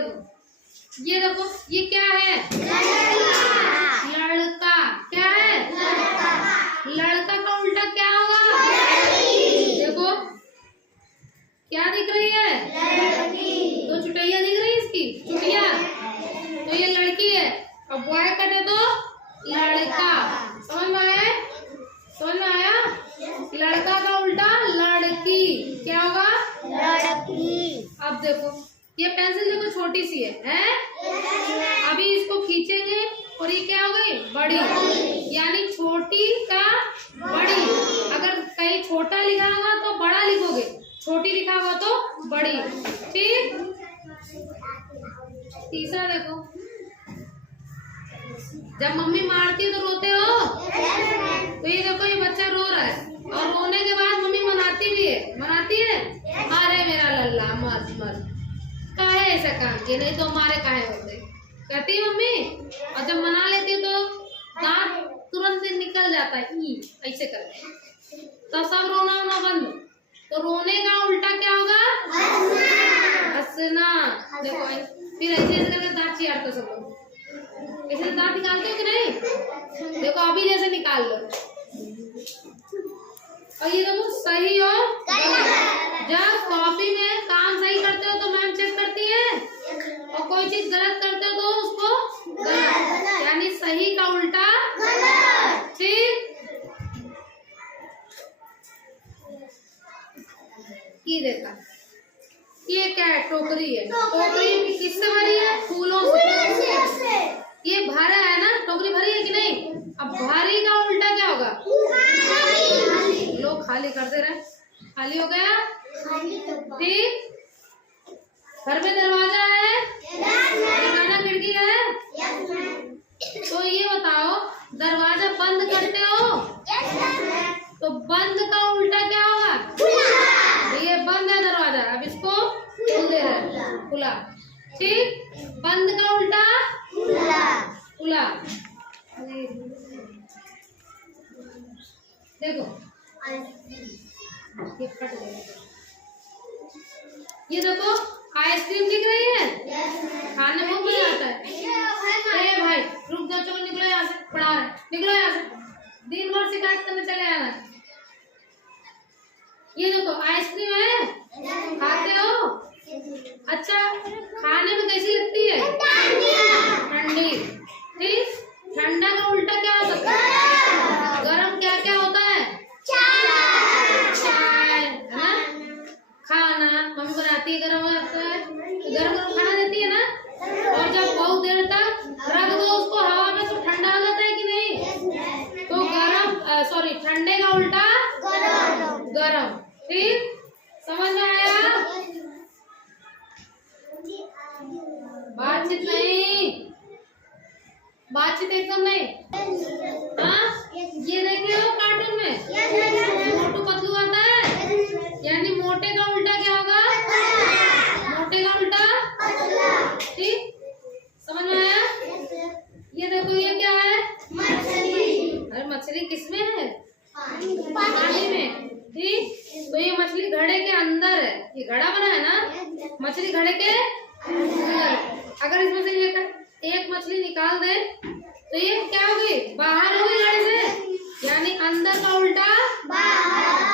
देखो ये क्या है? लड़का। क्या है? लड़का का उल्टा क्या होगा? देखो क्या दिख रही है? तो चुटैया दिख रही है इसकी, चुटिया। तो ये लड़की है और बॉय कटे तो लड़का। समझ में आया? समझ में आया? लड़का का उल्टा लड़की। क्या होगा? लड़की। अब देखो ये पेंसिल देखो छोटी सी है? अभी इसको खींचेंगे और ये क्या हो गई? बड़ी। यानी छोटी का बड़ी। अगर कहीं छोटा लिखा होगा तो बड़ा लिखोगे, छोटी लिखा होगा तो बड़ी। ठीक। तीसरा देखो, जब मम्मी मारती है तो रोते हो? तो ये देखो ये बच्चा रो रहा है और रोने के बाद मम्मी मनाती भी है। मनाती है? अरे मेरा लल्ला मत मत, काहे ऐसा काम किए, नहीं तो हमारे काहे होते, कहती है मम्मी। और जब मना लेती है तो दांत तुरंत से निकल जाता है, ऐसे करते तो सब रोना वोना बंद। तो रोने का उल्टा क्या होगा? हंसना। देखो फिर ऐसे ऐसे करके दांत चियारते सब लोग। ऐसे दांत निकालते हो कि नहीं? देखो अभी जैसे निकाल लो। और ये देखो सही हो गलत। जब कॉपी में काम सही करते हो तो मैम चेक करती है, और कोई चीज गलत करते हो तो उसको गलत। यानी सही का उल्टा गलत। ठीक। ये देखा, ये क्या है? टोकरी है। टोकरी किससे भरी है? फूलों से। ये भरा है ना, टोकरी भरी है कि नहीं? अब भारी का उल्टा क्या होगा? लोग खाली करते रहे, खाली हो गया। ठीक। घर में दरवाजा है, दरवाजा खिड़की है, तो ये बताओ दरवाजा बंद करते हो तो बंद का उल्टा क्या होगा? ये बंद है दरवाजा, अब इसको खोल दे रहे हैं, खुला। ठीक। बंद का उल्टा खुला। देखो ये फट गया। ये देखो आइसक्रीम दिख रही है, खाने में मजा आता है। अरे भाई रुक जाओ, चलो निकलो यहाँ से, पढ़ा रहे, निकलो यहाँ से, दिन भर शिकायत करने चले आना। ये देखो आइसक्रीम है, खाते हो? अच्छा खाने में कैसी लगती है? ठंडी। ठीक। ठंडा का उल्टा क्या हो सकता है? गरम। क्या क्या होता है? चाय है ना। खाना मम्मी बनाती है, गरम होता है, गरम गरम खाना देती है ना। और जब बहुत देर तक रख दो उसको हवा में तो ठंडा हो जाता है कि नहीं? तो गरम, सॉरी ठंडे का उल्टा गरम। ठीक। समझ में आया? बातचीत नहीं, बातचीत एकदम नहीं। हाँ ये देखे हो कार्टून में मोटू पतलू आता है, यानी मोटे का उल्टा क्या होगा? मोटे का उल्टा। ठीक। समझ में आया? ये देखो ये क्या है? मछली। अरे मछली किसमें है? पानी में। ठीक। तो ये मछली घड़े के अंदर है, ये घड़ा बना है ना, मछली घड़े के अंदर। अगर इसमें से एक मछली निकाल दे तो ये क्या होगी? बाहर होगी घड़े से, यानी अंदर का उल्टा बाहर।